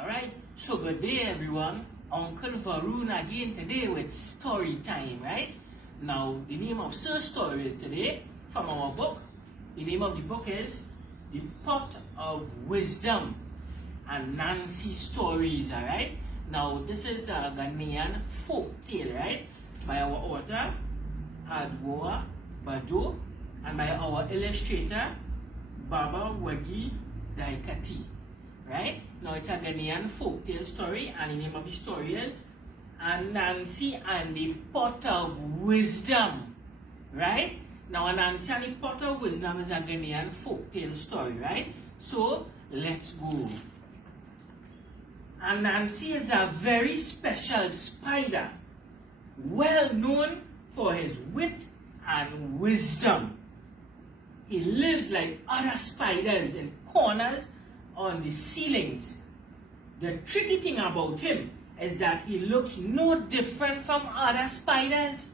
Alright, so good day everyone. Uncle Varun again today with story time, right? Now, the name of Sir Story today from our book, the name of the book is The Pot of Wisdom and Nancy Stories, alright? Now, this is a Ghanaian folk tale, right? By our author, Adwoa, Badoe, and by our illustrator, Badoe Daikati. Right? Now it's a Ghanaian folktale story, and the name of the story is Ananse and the Pot of Wisdom. Right? Now Ananse and the Pot of Wisdom is a Ghanaian folktale story, right? So let's go. Ananse is a very special spider, well known for his wit and wisdom. He lives like other spiders in corners on the ceilings. The tricky thing about him is that he looks no different from other spiders.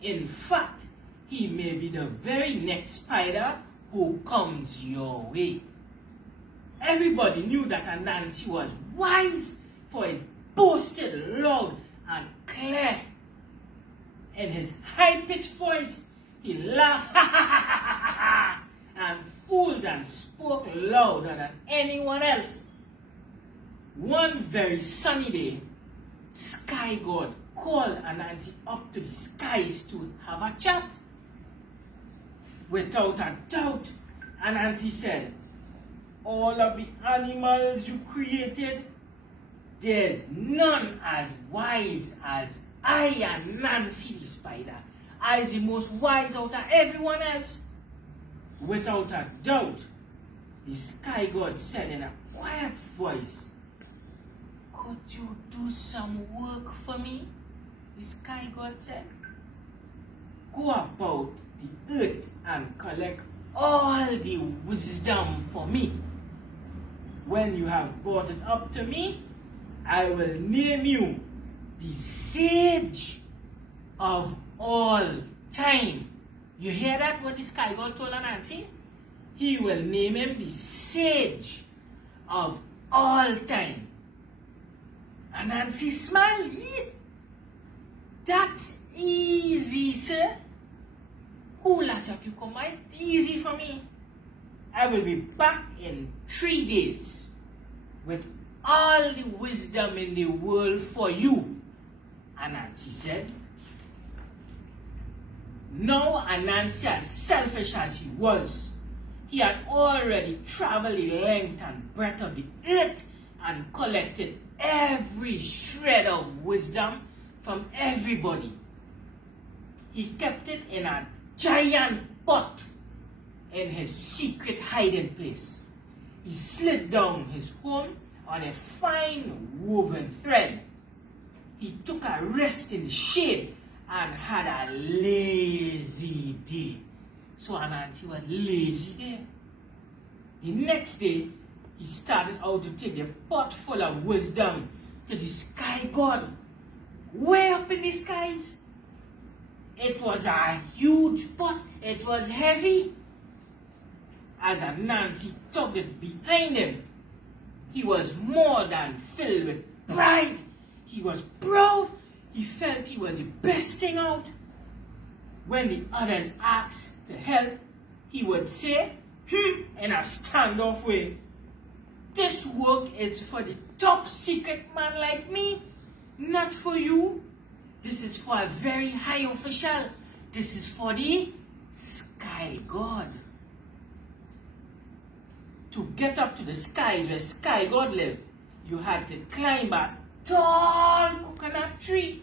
In fact, he may be the very next spider who comes your way. Everybody knew that Ananse was wise, for he boasted loud and clear. In his high-pitched voice, he laughed and fooled and spoke louder than anyone else. One very sunny day, Sky God called Ananse up to the skies to have a chat. Without a doubt, Ananse said, "All of the animals you created, there's none as wise as I, Ananse the spider. I is the most wise out of everyone else." Without a doubt, the Sky God said in a quiet voice, "Could you do some work for me?" The Sky God said, "Go about the earth and collect all the wisdom for me. When you have brought it up to me, I will name you the Sage of all time." You hear that, what the Sky God told Ananse? He will name him the Sage of all time. Ananse smiled. "That's easy, sir. Cool as a cucumber. Easy for me. I will be back in 3 days with all the wisdom in the world for you," Ananse said. Now Ananse, as selfish as he was, he had already traveled the length and breadth of the earth and collected every shred of wisdom from everybody. He kept it in a giant pot in his secret hiding place. He slid down his home on a fine woven thread. He took a rest in the shade and had a lazy day. So Ananse was lazy there. The next day, he started out to take the pot full of wisdom to the Sky God, way up in the skies. It was a huge pot. It was heavy. As Ananse tugged it behind him, he was more than filled with pride. He was proud. He felt he was the best thing out. When the others asked to help, he would say, in a standoff way, "This work is for the top secret man like me, not for you. This is for a very high official. This is for the Sky God." To get up to the skies where Sky God lived, you had to climb a tall coconut tree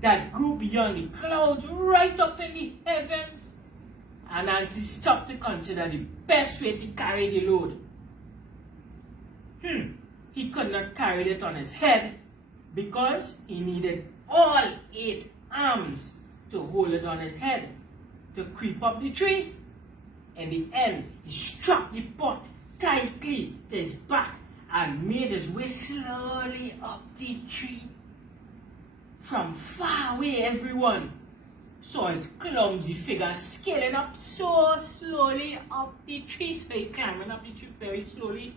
that grew beyond the clouds right up in the heavens. Ananse stopped to consider the best way to carry the load. He could not carry it on his head because he needed all 8 arms to hold it on his head to creep up the tree. In the end, he strapped the pot tightly to his back and made his way slowly up the tree. From far away, everyone saw his clumsy figure scaling up so slowly up the tree. So he climbing up the tree very slowly.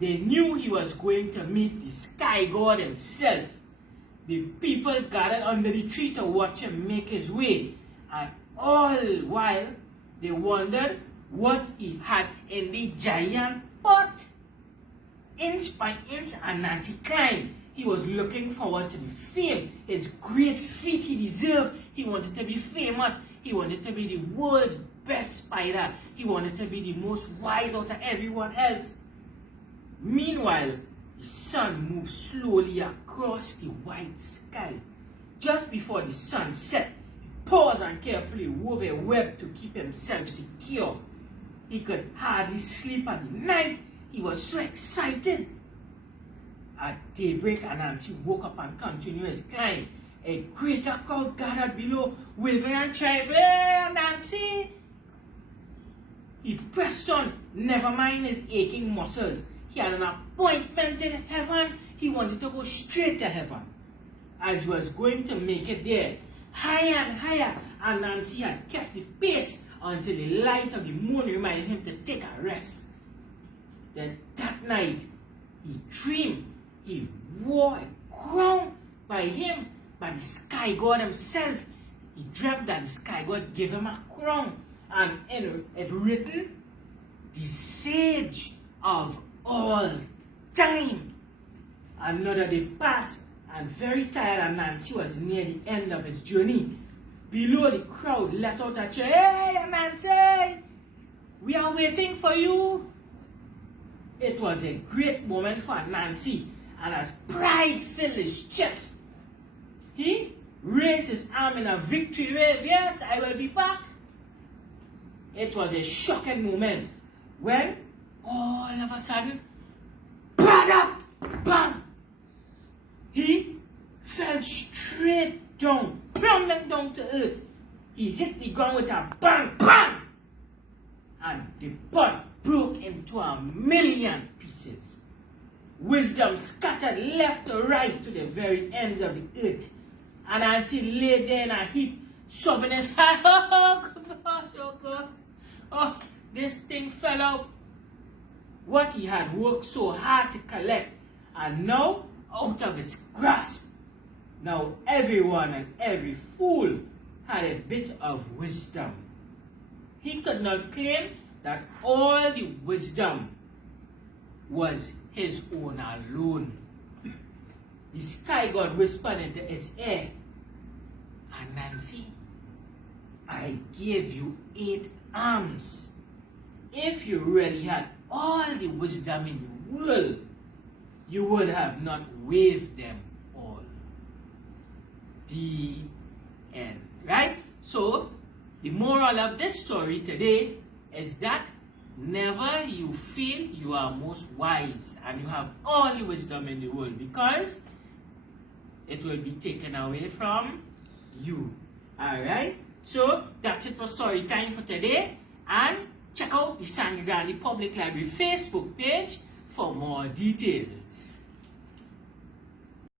They knew he was going to meet the sky god himself. The people gathered under the tree to watch him make his way, and all while they wondered what he had in the giant pot. Inch by inch, Ananse climbed. He was looking forward to the fame, his great feat he deserved. He wanted to be famous. He wanted to be the world's best spider. He wanted to be the most wise out of everyone else. Meanwhile, the sun moved slowly across the white sky. Just before the sun set, he paused and carefully wove a web to keep himself secure. He could hardly sleep at night. He was so excited. At daybreak, Ananse woke up and continued his climb. A greater crowd gathered below, waving and chanting, "Hey, Ananse!" He pressed on, never mind his aching muscles. He had an appointment in heaven. He wanted to go straight to heaven. As he was going to make it there, higher and higher, Ananse had kept the pace until the light of the moon reminded him to take a rest. Then that night, he dreamed he wore a crown by the sky god himself. He dreamt that the sky god gave him a crown, and in it written, "The Sage of all time." Another day passed, and very tired, Ananse was near the end of his journey. Below, the crowd let out a cheer. "Hey, Ananse! We are waiting for you." It was a great moment for Ananse, and as pride filled his chest, he raised his arm in a victory wave. "Yes, I will be back." It was a shocking moment when all of a sudden, Badoe! Bam! He fell straight down, plunging down to earth. He hit the ground with a bang, bang! And the pot broke into 1,000,000 pieces. Wisdom scattered left or right to the very ends of the earth. Ananse lay there in a heap, sobbing his head. "Oh gosh, oh God. Oh, this thing fell out." What he had worked so hard to collect, and now out of his grasp. Now everyone and every fool had a bit of wisdom. He could not claim that all the wisdom was his own alone. The sky god whispered into his ear, "Ananse, I gave you 8 arms. If you really had all the wisdom in the world, you would have not waved them all." The end. Right? So, the moral of this story today is that never you feel you are most wise and you have all the wisdom in the world, because it will be taken away from you. Alright? So, that's it for story time for today. And check out the Sangre Grande Public Library Facebook page for more details.